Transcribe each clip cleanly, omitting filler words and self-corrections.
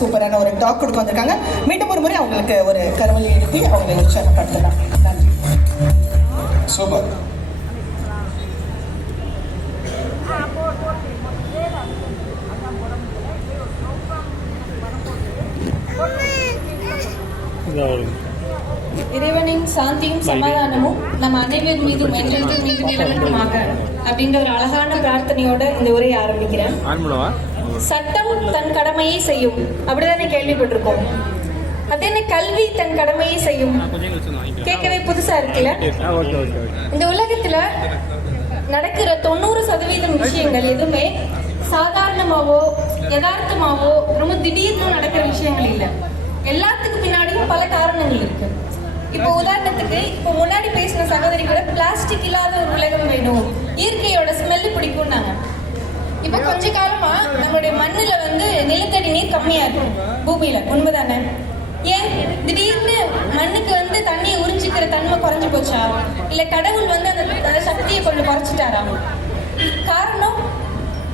சூப்பரான ஒரு டாக் கொடுக்க வந்திருக்காங்க. மீண்டும் ஒரு முறை அவங்களுக்கு ஒரு கரவொலி எழுப்பி அவங்களை உற்சாகப்படுத்தலாம். நன்றி. சூப்பர். இறைவனின் சாந்தியும் சமாதானமும் நம்ம அனைவர் மீதும் என்றென்றும் மீது நிலவட்டுமாக அப்படின்ற ஒரு அழகான பிரார்த்தனையோட இந்த உரையை ஆரம்பிக்கிறேன். சட்டம் தன் கடமையை செய்யும், அப்படிதானே கேள்விப்பட்டிருக்கோம். அது என்ன கல்வி தன் கடமையை செய்யும்? கேட்கவே புதுசா இருக்குல்ல. இந்த உலகத்துல நடக்கிற 90% விஷயங்கள் எதுவுமே சாதாரணமாவோ யதார்த்தமாவோ ரொம்ப திடீர்னு நடக்கிற விஷயங்கள் இல்லை. எல்லாத்துக்கு பின்னாடியும் பல காரணங்கள் இருக்கு. இப்போ உதாரணத்துக்கு இப்போ முன்னாடி பேசின சகோதரி கூட பிளாஸ்டிக் இல்லாத ஒரு உலகம் வேணும், இயற்கையோட ஸ்மெல்லு பிடிக்கும்னாங்க. இப்போ கொஞ்ச காலமா நம்மளுடைய மண்ணுல நிலத்தடி நீர் கம்மியா இருக்கு பூமியில, உண்மைதானே? ஏன் திடீர்னு மண்ணுக்கு தண்ணியை உறிஞ்சிக்கிற தன்மை குறைஞ்சு போச்சா, இல்ல கடவுள் அந்த சக்தியை கொஞ்சம் குறைச்சிட்டாரா? காரணம்,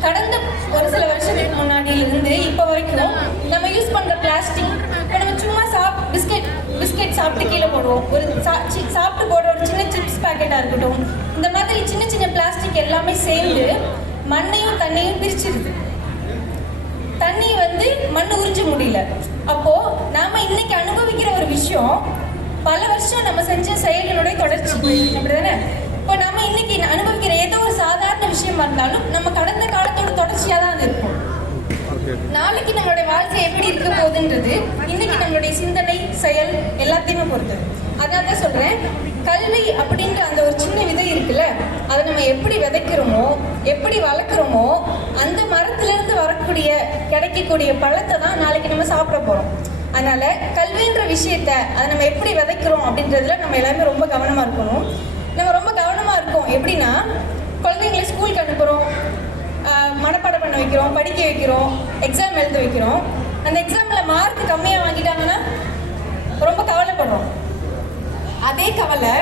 கடந்த ஒரு சில வருஷத்துக்கு முன்னாடியில இருந்து இப்ப வரைக்கும் நம்ம யூஸ் பண்ற பிளாஸ்டிக், நம்ம சும்மா பிஸ்கெட் சாப்பிட்டு கீழே போடுவோம், ஒரு சாப்பிட்டு போடுற ஒரு சின்ன சிப்ஸ் பேக்கெட்டா இருக்கட்டும், இந்த மாதிரி சின்ன சின்ன பிளாஸ்டிக் எல்லாமே சேர்ந்து மண்ணையும் தண்ணியும் பிரிச்சிருது. தண்ணி மண் உறிஞ்ச முடியல. அப்போ நாம இன்னைக்கு அனுபவிக்கிற ஒரு விஷயம் பல வருஷம் நம்ம செஞ்ச செயல்களுடைய தொடர்ச்சி, அப்படிதானே? இப்போ நாம இன்னைக்கு அனுபவிக்கிற ஏதோ ஒரு சாதாரண விஷயமா இருந்தாலும் நம்ம கடந்த காலத்தோட தொடர்ச்சியா தான் அது இருக்கும். நாளைக்கு நம்மளுடைய வாழ்க்கை எப்படி இருக்க போகுதுன்றது இன்னைக்கு நம்மளுடைய சிந்தனை செயல் எல்லாத்தையுமே பொறுத்தது. அதனால தான் சொல்றேன், கல்வி அப்படின்ற அந்த ஒரு சின்ன விதை இருக்குல்ல, அதை நம்ம எப்படி விதைக்கிறோமோ எப்படி வளர்க்குறோமோ அந்த மரத்திலிருந்து கிடைக்கக்கூடிய பழத்தை தான் நாளைக்கு நம்ம சாப்பிட போறோம். அதனால கல்வின்ற விஷயத்த அதை நம்ம எப்படி விதைக்கிறோம் அப்படின்றதுல நம்ம எல்லாமே ரொம்ப கவனமா இருக்கணும். நம்ம ரொம்ப கவனமா இருக்கோம் எப்படின்னா, குழந்தைங்களை ஸ்கூலுக்கு அனுப்புறோம், மனப்பாடம் பண்ண வைக்கிறோம், படிக்க வைக்கிறோம், எக்ஸாம் எழுத வைக்கிறோம். அந்த எக்ஸாம்ல மார்க் கம்மியா வாங்கிட்டாங்கன்னா ரொம்ப கவலைப்படுறோம். அதே கவலை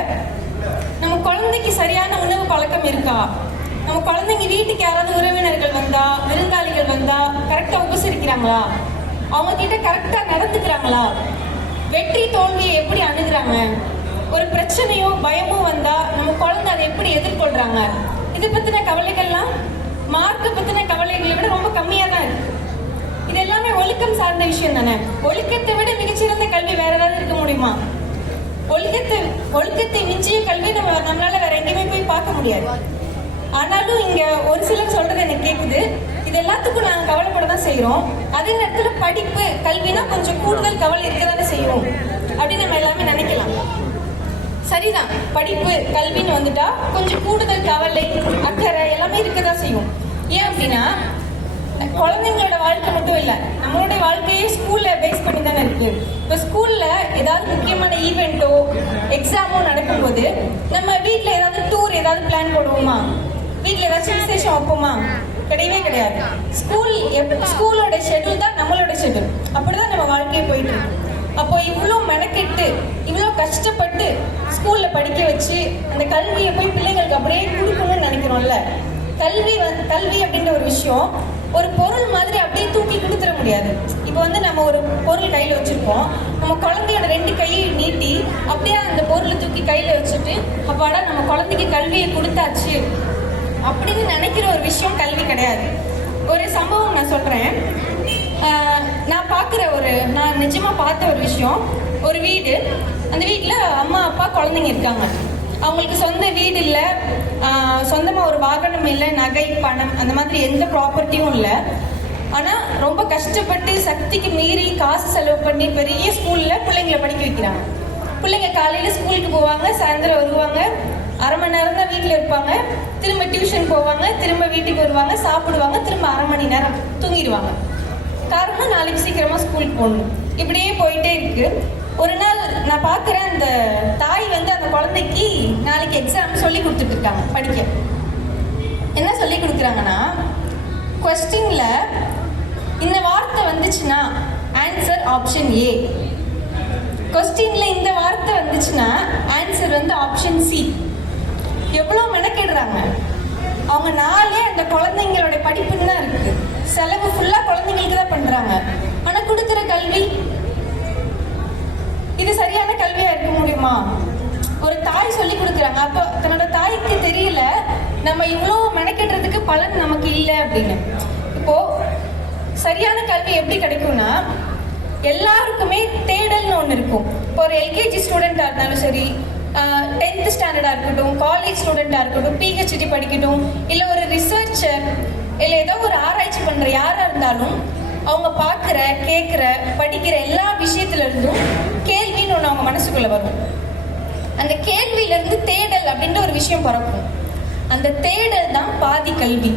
நம்ம குழந்தைக்கு சரியான உணவு பழக்கம் இருக்கா, நம்ம குழந்தைங்க வீட்டுக்கு யாராவது உறவினர்கள் வந்தா விருந்தாளிகள் வந்தா கரெக்டா உபசரிக்கிறாங்களா, அவங்க கிட்ட கரெக்டா நடந்துக்கிறாங்களா, வெற்றி தோல்வியை எப்படி அணுகுறாங்க, ஒரு பிரச்சனையோ பயமோ வந்தா நம்ம குழந்தை அதை எப்படி எதிர்கொள்றாங்க, இதை பத்தின கவலைகள்லாம் மார்க்கை பத்தின கவலைகளை விட ரொம்ப கம்மியா தான் இருக்கு. இது எல்லாமே ஒழுக்கம் சார்ந்த விஷயம் தானே. ஒழுக்கத்தை விட மிகச்சிறந்த கல்வி வேற ஏதாவது இருக்க முடியுமா? ஒழுக்கத்தை மிஞ்சிய கல்வி நம்மளால வேற எங்கேயுமே போய் பார்க்க முடியாது. ஆனாலும் இங்க ஒரு சிலர் சொல்றது எனக்கு கேக்குது, இது எல்லாத்துக்கும் நாங்க கவலைப்பட தான் செய்யறோம். அதே நேரத்துல படிப்பு கல்வினா கொஞ்சம் கூடுதல் கவலை இருக்கதானே செய்யும் அப்படின்னு நம்ம எல்லாமே நினைக்கலாம். சரிதான், படிப்பு கல்வின்னு வந்துட்டா கொஞ்சம் கூடுதல் கவலை அக்கறை எல்லாமே இருக்கதான் செய்யும். ஏன் அப்படின்னா குழந்தைங்களோட வாழ்க்கை மட்டும் இல்ல, நம்மளுடைய வாழ்க்கையே ஸ்கூல்ல பேஸ் பண்ணி தானே இருக்கு. இப்போ ஸ்கூல்ல ஏதாவது முக்கியமான ஈவெண்ட்டோ எக்ஸாமோ நடக்கும்போது நம்ம வீட்டுல ஏதாவது டூர் ஏதாவது பிளான் போடுவோமா, வீட்டுல ஏதாச்சும் விசேஷம் வைப்போமா? கிடையவே கிடையாது. ஸ்கூலோட ஷெட்யூல் தான் நம்மளோட ஷெட்யூல். அப்படிதான் நம்ம வாழ்க்கையை போயிட்டு இருக்கு. அப்போ இவ்வளோ மெனக்கெட்டு இவ்வளோ கஷ்டப்பட்டு ஸ்கூல்ல படிக்க வச்சு அந்த கல்வியை போய் பிள்ளைங்களுக்கு அப்படியே கொடுக்கணும்னு நினைக்கிறோம்ல. கல்வி அப்படின்ற ஒரு விஷயம் ஒரு பொருள் மாதிரி அப்படியே தூக்கி கொடுத்துட முடியாது. இப்போ நம்ம ஒரு பொருள் கையில வச்சிருக்கோம், நம்ம குழந்தையோட 2 கையை நீட்டி அப்படியே அந்த பொருளை தூக்கி கையில வச்சுட்டு அப்பாடா நம்ம குழந்தைக்கு கல்வியை கொடுத்தாச்சு அப்படின்னு நினைக்கிற ஒரு விஷயம் கல்வி கிடையாது. ஒரு சம்பவம் நான் சொல்றேன். நான் நிஜமா பார்த்த ஒரு விஷயம். ஒரு வீடு, அந்த வீட்டுல அம்மா அப்பா குழந்தைங்க இருக்காங்க. அவங்களுக்கு சொந்த வீடு இல்லை, சொந்தமா ஒரு வாகனம் இல்லை, நகை பணம் அந்த மாதிரி எந்த ப்ராப்பர்ட்டியும் இல்லை. ஆனா ரொம்ப கஷ்டப்பட்டு சக்திக்கு மீறி காசு செலவு பண்ணி பெரிய ஸ்கூல்ல பிள்ளைங்களை படிக்க வைக்கிறாங்க. பிள்ளைங்க காலையில ஸ்கூலுக்கு போவாங்க, சாயந்தரம் வருவாங்க, அரை மணி நேரம் தான் வீட்டுல இருப்பாங்க, திரும்ப டியூஷன் போவாங்க, திரும்ப வீட்டுக்கு வருவாங்க, சாப்பிடுவாங்க, திரும்ப அரை மணி நேரம் தூங்கிடுவாங்க. காரணம் நாளைக்கு சீக்கிரமா ஸ்கூலுக்கு போகணும். இப்படியே போயிட்டே இருக்கு. ஒரு நாள் நான் பாக்குறேன், அந்த தாய் அந்த குழந்தைக்கு நாளைக்கு எக்ஸாம் சொல்லி கொடுத்துட்டு இருக்காங்க படிக்க. என்ன சொல்லி கொடுக்குறாங்கன்னா, கொஸ்டின்ல இந்த வார்த்தை வந்துச்சுன்னா ஆன்சர் ஆப்ஷன் ஏ, கொஸ்டின்ல இந்த வார்த்தை வந்துச்சுன்னா ஆன்சர் ஆப்ஷன் சி. எவ்வளவு மெனக்கெடுறாங்க அவங்க. அந்த குழந்தைங்களோட படிப்புன்னு தான் இருக்கு, செலவு ஃபுல்லா குழந்தைங்களுக்கு தான் பண்றாங்க. ஆனா கொடுக்குற ஒரு தாய் சொல்லி கொடுக்குறாங்க. அப்போ தன்னோட தாய்க்கு தெரியல நம்ம இவ்வளோ மெனக்கெட்டுறதுக்கு பலன் நமக்கு இல்லை அப்படின்னு. இப்போ சரியான கல்வி எப்படி கிடைக்கும்னா, எல்லாருக்குமே தேடல்னு ஒன்று இருக்கும். இப்போ ஒரு எல்கேஜி ஸ்டூடெண்ட்டாக இருந்தாலும் சரி, 10th ஸ்டாண்டர்டாக இருக்கட்டும், காலேஜ் ஸ்டூடெண்ட்டாக இருக்கட்டும், பிஹெச்டி படிக்கட்டும், இல்லை ஒரு ரிசர்ச்சர், இல்லை ஏதோ ஒரு ஆராய்ச்சி பண்ணுற யாராக இருந்தாலும் அவங்க பார்க்குற, கேட்குற, படிக்கிற எல்லா விஷயத்துல இருந்தும் கேள்வின்னு ஒன்று அவங்க மனசுக்குள்ளே வரும். அந்த கேள்வியிலேருந்து தேடல் அப்படின்ற ஒரு விஷயம் பிறக்கும். அந்த தேடல் தான் பாதி கல்வி.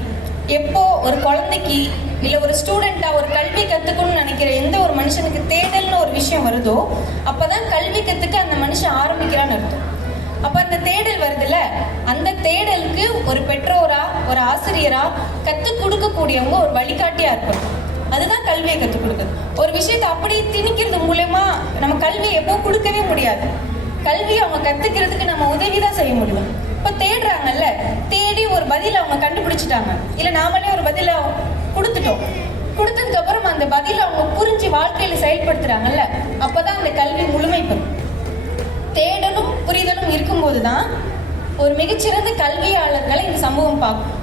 எப்போ ஒரு குழந்தைக்கு இல்லை ஒரு ஸ்டூடெண்ட்டாக ஒரு கல்வி கற்றுக்கணும்னு நினைக்கிற எந்த ஒரு மனுஷனுக்கு தேடல்னு ஒரு விஷயம் வருதோ அப்போ தான் கல்வி கற்றுக்க அந்த மனுஷன் ஆரம்பிக்கிறான்னு அர்த்தம். அப்போ அந்த தேடல் வருதுல்ல, அந்த தேடலுக்கு ஒரு பெற்றோரா, ஒரு ஆசிரியரா கற்றுக் கொடுக்கக்கூடியவங்க ஒரு வழிகாட்டியாக இருப்பாங்க. அதுதான் கல்வியை கற்றுக் கொடுக்குது. ஒரு விஷயத்தை அப்படி திணிக்கிறது மூலயமா நம்ம கல்வியை எப்போ கொடுக்கவே முடியாது. கல்வியை அவங்க கற்றுக்கிறதுக்கு நம்ம உதவி தான் செய்ய முடியும். இப்போ தேடுறாங்கல்ல, தேடி ஒரு பதிலை அவங்க கண்டுபிடிச்சிட்டாங்க, இல்லை நாமளே ஒரு பதிலை கொடுத்துட்டோம். கொடுத்ததுக்கு அப்புறம் அந்த பதிலை அவங்க புரிஞ்சு வாழ்க்கையில் செயல்படுத்துறாங்கல்ல, அப்போதான் அந்த கல்வி முழுமை பெறும். தேடலும் புரிதலும் இருக்கும்போது தான் ஒரு மிகச்சிறந்த கல்வியாளர்களை இந்த சமூகம் பார்க்கும்.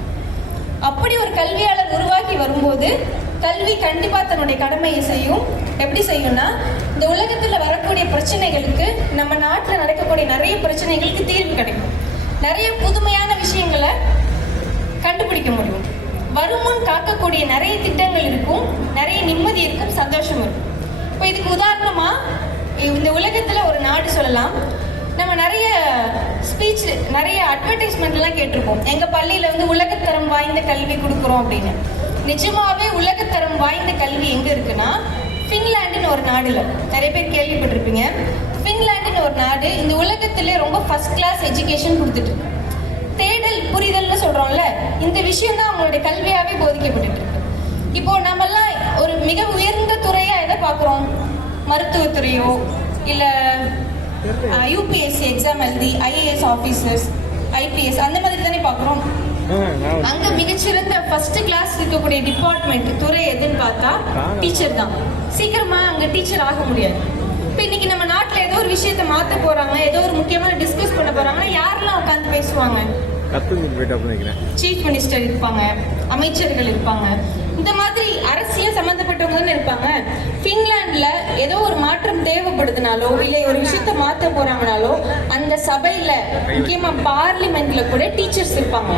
அப்படி ஒரு கல்வியாளர் உருவாக்கி வரும்போது கல்வி கண்டிப்பாக தன்னுடைய கடமையை செய்யும். எப்படி செய்யும்னா, இந்த உலகத்தில் வரக்கூடிய பிரச்சனைகளுக்கு, நம்ம நாட்டில் நடக்கக்கூடிய நிறைய பிரச்சனைகளுக்கு தீர்வு கிடைக்கும். நிறைய புதுமையான விஷயங்களை கண்டுபிடிக்க முடியும். வருமுன் காக்கக்கூடிய நிறைய திட்டங்கள் இருக்கும், நிறைய நிம்மதி இருக்கும், சந்தோஷம் இருக்கும். இப்போ இதுக்கு உதாரணமாக இந்த உலகத்தில் ஒரு நாடு சொல்லலாம். நம்ம நிறைய ஸ்பீச், நிறைய அட்வர்டைஸ்மெண்ட்லாம் கேட்டிருப்போம். எங்கள் பள்ளியில் வந்து உலகத்தரம் வாய்ந்த கல்வி கொடுக்குறோம் அப்படின்னு. நிஜமாவே உலகத்தரம் வாய்ந்த கல்வி எங்கே இருக்குன்னா, ஃபின்லாண்டுன்னு ஒரு நாடுல, நிறைய பேர் கேள்விப்பட்டிருப்பீங்க. ஃபின்லாண்டுன்னு ஒரு நாடு இந்த உலகத்திலே ரொம்ப ஃபர்ஸ்ட் கிளாஸ் எஜுகேஷன் கொடுத்துட்டு இருக்கு. தேடல் புரிதல்னு சொல்கிறோம்ல, இந்த விஷயம் தான் அவங்களுடைய கல்வியாகவே போதிக்கப்பட்டு இருக்கு. இப்போ நம்மெல்லாம் ஒரு மிக உயர்ந்த துறையாக எதை பார்க்குறோம்? மருத்துவத்துறையோ இல்லை யூபிஎஸ்சி எக்ஸாம் எழுதி ஐஏஎஸ் ஆஃபீஸர்ஸ், ஐபிஎஸ் அந்த மாதிரி தானே பார்க்குறோம். அங்க மிகச்சிறந்த ஃபர்ஸ்ட் கிளாஸ் இருக்கக்கூடிய டிபார்ட்மெண்ட் துறை எதுன்னு பார்த்தா டீச்சர் தான். சீக்கிரமா அங்க டீச்சர் ஆக முடியாது. இப்போ இன்னைக்கு நம்ம நாட்டில் ஏதோ ஒரு விஷயத்த மாற்ற போறாங்க, ஏதோ ஒரு முக்கியமான டிஸ்கஸ் பண்ண போறாங்கன்னா யாரெல்லாம் உட்காந்து பேசுவாங்க? சீஃப் மினிஸ்டர் இருப்பாங்க, அமைச்சர்கள் இருப்பாங்க, இந்த மாதிரி அரசியல் சம்பந்தப்பட்டவங்க தானே இருப்பாங்க. ஃபின்லாண்ட்ல ஏதோ ஒரு மாற்றம் தேவைப்படுதுனாலோ இல்லை ஒரு விஷயத்த மாற்ற போறாங்கனாலோ அந்த சபையில முக்கியமா பார்லிமெண்ட்ல கூட டீச்சர்ஸ் இருப்பாங்க.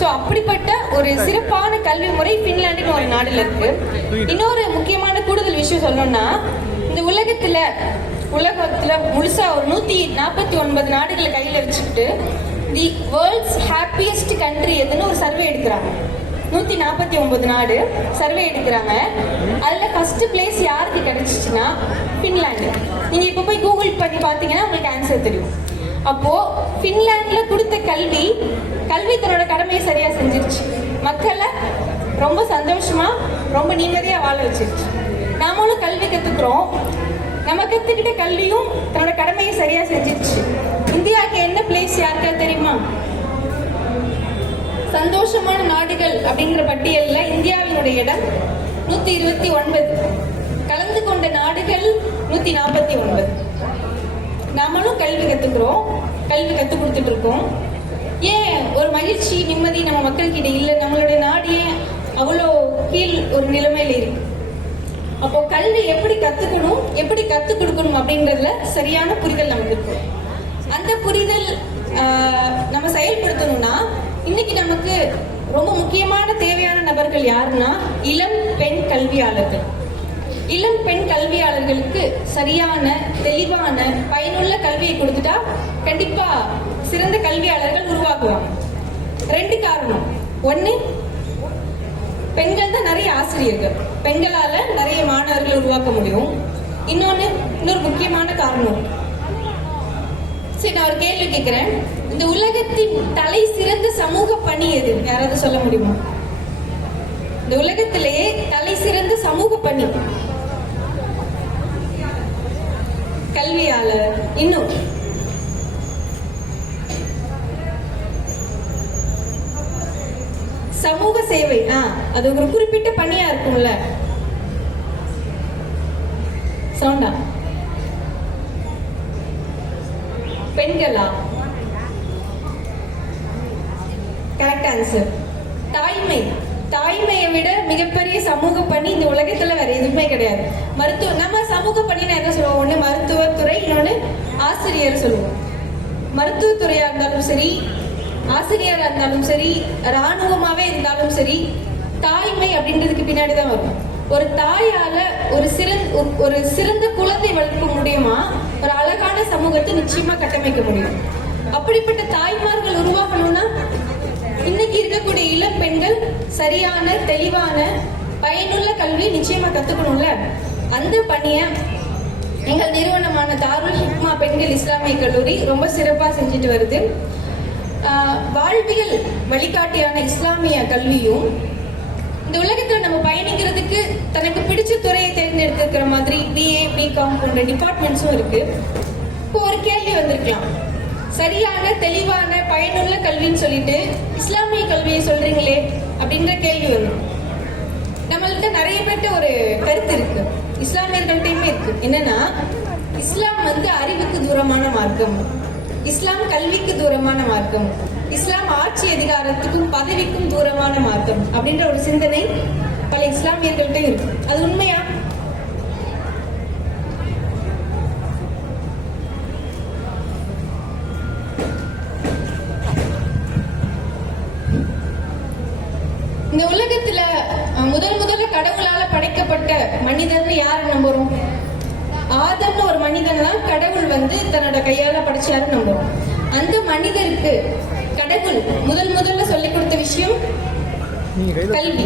ஸோ அப்படிப்பட்ட ஒரு சிறப்பான கல்வி முறை ஃபின்லாண்டுன்னு ஒரு நாடுல இருக்கு. இன்னொரு முக்கியமான கூடுதல் விஷயம் சொல்லணும்னா, இந்த உலகத்துல முழுசா ஒரு 149 நாடுகளை கையில வச்சுக்கிட்டு தி வேர்ல்ட்ஸ் ஹாப்பியஸ்ட் கண்ட்ரி எதுன்னு ஒரு சர்வே எடுக்கிறாங்க. 149 நாடு சர்வே எடுக்கிறாங்க. அதில் ஃபர்ஸ்ட் பிளேஸ் யாருக்கு கிடைச்சிச்சுன்னா ஃபின்லாண்டு. நீங்கள் இப்போ போய் கூகுள் பண்ணி பார்த்தீங்கன்னா உங்களுக்கு ஆன்சர் தெரியும். அப்போது ஃபின்லாண்டில் கொடுத்த கல்வி தன்னோட கடமையை சரியாக செஞ்சிருச்சு. மக்களை ரொம்ப சந்தோஷமாக, ரொம்ப நிம்மதியாக வாழ வச்சிருச்சு. நாமளும் கல்வி கற்றுக்குறோம். நம்ம கற்றுக்கிட்ட கல்வியும் தன்னோட கடமையை சரியாக செஞ்சிருச்சு. இந்தியாவுக்கு என்ன பிளேஸ் யாருக்கா தெரியுமா? சந்தோஷமான நாடுகள் அப்படிங்கிற பட்டியலில் இந்தியாவினுடைய இடம் 129. கலந்து கொண்ட நாடுகள் 149. நாமளும் கல்வி கற்றுக்குறோம், கல்வி கற்றுக் கொடுத்துட்டு இருக்கோம். ஏன் ஒரு மகிழ்ச்சி, நிம்மதி நம்ம மக்கள்கிட்ட இல்லை? நம்மளுடைய நாடு ஏன் அவ்வளோ கீழ் ஒரு நிலைமையில இருக்கு? அப்போ கல்வி எப்படி கற்றுக்கணும், எப்படி கற்றுக் கொடுக்கணும் அப்படின்றதுல சரியான புரிதல் நமக்கு இருக்கும். அந்த புரிதல் நம்ம செயல்படுத்தணும்னா இன்னைக்கு நமக்கு ரொம்ப முக்கியமான தேவையான நபர்கள் யாருன்னா இளம் பெண் கல்வியாளர்கள். இளம் பெண் கல்வியாளர்களுக்கு சரியான, தெளிவான, பயனுள்ள கல்வியை கொடுத்துட்டா கண்டிப்பா சிறந்த கல்வியாளர்கள் உருவாக்குவாங்க. 2 காரணம். 1, பெண்கள் தான் நிறைய ஆசிரியர்கள், பெண்களால நிறைய மாணவர்கள் உருவாக்க முடியும். இன்னொரு முக்கியமான காரணம். சரி, நான் ஒரு கேள்வி கேட்கிறேன். இந்த உலகத்தின் தலை சிறந்த சமூக பணி எது? யாராவது சொல்ல முடியுமா? இந்த உலகத்திலேயே தலை சிறந்த சமூக பணி கல்வியாளர். இன்னும் சமூக சேவை. அது ஒரு குறிப்பிட்ட பணியா இருக்கும்ல. சவுண்டா பெண்களா? Correct answer. தாய்மை. தாய்மையை விட மிகப்பெரிய சமூக பணி இந்த உலகத்துல வேற எதுவுமே கிடையாது. நம்ம சமூக பணின்னு என்ன சொல்லுவோம்? ஒண்ணு மருத்துவத்துறை, இன்னொன்னு ஆசிரியர் சொல்லுவோம். மருத்துவத்துறையா இருந்தாலும் சரி, ஆசிரியரா இருந்தாலும் சரி, இராணுவமாவே இருந்தாலும் சரி, தாய்மை அப்படின்றதுக்கு பின்னாடி தான் வரும். ஒரு தாயால ஒரு சிறந்த குழந்தை வளர்க்க முடியுமா? ஒரு அழகான சமூகத்தை நிச்சயமா கட்டமைக்க முடியும். அப்படிப்பட்ட தாய்மார்கள் உருவாகணும்னா இன்னைக்கு இருக்கக்கூடிய இளம் பெண்கள் சரியான தெளிவான பயனுள்ள கல்வி நிச்சயமா கத்துக்கணும்ல. அந்த பணியை எங்கள் நிறுவனமான தாருல் ஹிக்மா பெண்கள் இஸ்லாமிய கல்லூரி ரொம்ப சிறப்பா செஞ்சுட்டு வருது. வாழ்வியல் வழிகாட்டியான இஸ்லாமிய கல்வியும் இந்த உலகத்துல நம்ம பயணிக்கிறதுக்கு தனக்கு பிடிச்ச துறையை தேர்ந்தெடுத்துக்கிற மாதிரி BA BCom போன்ற டிபார்ட்மெண்ட்ஸும் இருக்கு. இப்போ ஒரு கேள்வி வந்திருக்கலாம், சரியான தெளிவான பயனுள்ள கல்வின்னு சொல்லிட்டு இஸ்லாமிய கல்வியை சொல்றீங்களே அப்படின்ற கேள்வி வரும். நம்மள்கிட்ட நிறைய பேர்ட்ட ஒரு கருத்து இருக்கு, இஸ்லாமியர்கள்ட்டையுமே இருக்கு. என்னன்னா, இஸ்லாம் அறிவுக்கு தூரமான மார்க்கம், இஸ்லாம் கல்விக்கு தூரமான மார்க்கம், இஸ்லாம் ஆட்சி அதிகாரத்துக்கும் பதவிக்கும் தூரமான மார்க்கம் அப்படின்ற ஒரு சிந்தனை பல இஸ்லாமியர்கள்ட்ட இருக்கு. அது உண்மையா? இந்த உலகத்துல முதல்ல கடவுளால படைக்கப்பட்ட மனிதர்னு யாரை நம்புறோம்? ஆதம்னு ஒரு மனிதன் தான் கடவுள் தன்னோட கையால படைச்சாருன்னு நம்புறோம். அந்த மனிதருக்கு கடவுள் முதல்ல சொல்லிக் கொடுத்த விஷயம் கல்வி.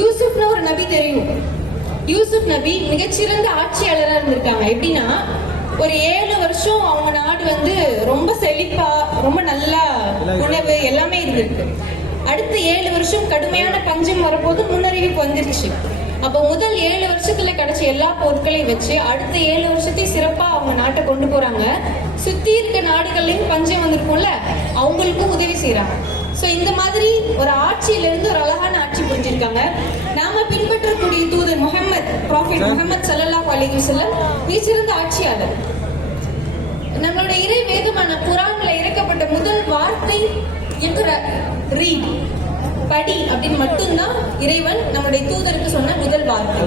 யூசுப்னு ஒரு நபி தெரியும். யூசுப் நபி மிகச்சிறந்த ஆட்சியாளராக இருந்திருக்காங்க. எப்படின்னா, ஒரு 7 வருஷம் அவங்க நாடு ரொம்ப செழிப்பா, ரொம்ப நல்லா உணவு எல்லாமே இருந்திருக்கு. அடுத்த 7 வருஷம் கடுமையான பஞ்சம் வரப்போது முன்னறிவிப்பு வந்துருச்சு. அப்போ முதல் 7 வருஷத்துல கிடைச்ச எல்லா பொருட்களையும் வச்சு அடுத்த 7 வருஷத்தையும் சிறப்பா அவங்க நாட்டை கொண்டு போறாங்க. சுத்தி இருக்க நாடுகள்லயும் பஞ்சம் வந்திருக்கும்ல, அவங்களுக்கும் உதவி செய்யறாங்க. சோ இந்த மாதிரி ஒரு ஆட்சியில இருந்து ஒரு அழகான ஆட்சி புரிஞ்சிருக்காங்க. நாம பின்பற்றக்கூடிய தூதர் ப்ராஃபெட் முஹம்மது ஸல்லல்லாஹு அலைஹி வஸல்லம் மிகச்சிறந்த ஆட்சியாளர். நம்மளோட இறை வேதமான குர்ஆன்ல இறக்கப்பட்ட முதல் வார்த்தை ரீட், படி அப்படின்னு மட்டும்தான் இறைவன் நம்முடைய தூதருக்கு சொன்ன முதல் வார்த்தை.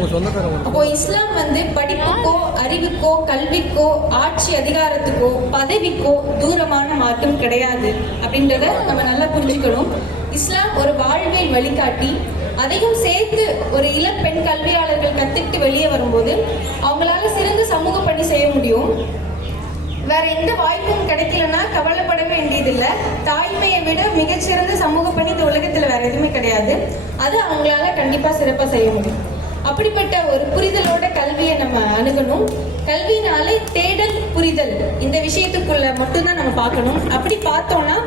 அப்போ இஸ்லாம் படிப்புக்கோ, அறிவுக்கோ, கல்விக்கோ, ஆட்சி அதிகாரத்துக்கோ, பதவிக்கோ தூரமான மார்க்கம் கிடையாது அப்படின்றத நம்ம நல்லா புரிஞ்சுக்கணும். இஸ்லாம் ஒரு வாழ்வியல் வழிகாட்டி. அதையும் சேர்த்து ஒரு இளம் பெண் கல்வியாளர்கள் கத்துக்கிட்டு வெளியே வரும்போது அவங்களால சிறந்த சமூக பணி செய்ய முடியும். வேற எந்த வாய்ப்பும் கிடைக்கலன்னா கவலைப்பட வேண்டியதில்லை. தாய்மையை விட மிகச்சிறந்த சமூக பணி இந்த உலகத்துல வேற எதுவுமே கிடையாது. அது அவங்களால கண்டிப்பா சிறப்பா செய்ய முடியும். அப்படிப்பட்ட ஒரு புரிதலோட கல்வியை நம்ம அணுகணும். கல்வினாலே தேடல், புரிதல், இந்த விஷயத்துக்குள்ள மட்டும்தான் நம்ம பார்க்கணும். அப்படி பார்த்தோம்னா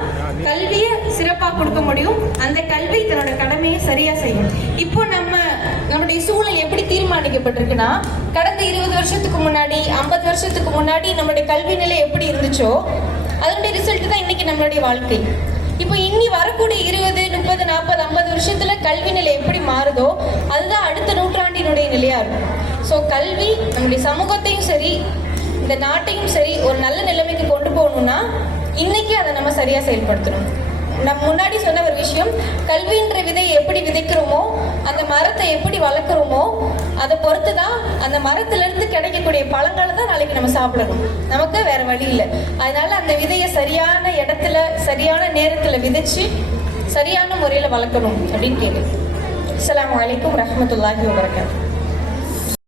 கல்வியை சிறப்பா கொடுக்க முடியும். அந்த கல்வி தன்னோட கடமையை சரியா செய்யும். இப்போ நம்மளுடைய சூழல் எப்படி தீர்மானிக்கப்பட்டிருக்குன்னா, கடந்த 20 வருஷத்துக்கு முன்னாடி, 50 வருஷத்துக்கு முன்னாடி நம்மளுடைய கல்வி நிலை எப்படி இருந்துச்சோ அதனுடைய ரிசல்ட் தான் இன்னைக்கு நம்மளுடைய வாழ்க்கை. இப்போ இன்னி வரக்கூடிய 20, 30, 40, 50 வருஷத்துல கல்வி நிலை எப்படி மாறுதோ அதுதான் அடுத்த நூற்றாண்டினுடைய நிலையா இருக்கும். ஸோ கல்வி நம்முடைய சமூகத்தையும் சரி, இந்த நாட்டையும் சரி ஒரு நல்ல நிலைமைக்கு கொண்டு போகணும்னா இன்னைக்கு அதை நம்ம சரியா செயல்படுத்தணும். நம்ம முன்னாடி சொன்ன ஒரு விஷயம், கல்வின்ற விதையை எப்படி விதைக்கிறோமோ, அந்த மரத்தை எப்படி வளர்க்குறோமோ அதை பொறுத்து தான் அந்த மரத்திலிருந்து கிடைக்கக்கூடிய பழங்களை தான் நாளைக்கு நம்ம சாப்பிடணும். நமக்கு வேற வழி இல்லை. அதனால அந்த விதையை சரியான இடத்துல சரியான நேரத்துல விதைச்சு சரியான முறையில வளர்க்கணும் அப்படின்னு கேட்குறேன். அஸ்ஸலாமு அலைக்கும் வரஹ்மத்துல்லாஹி வபரகாத்துஹு.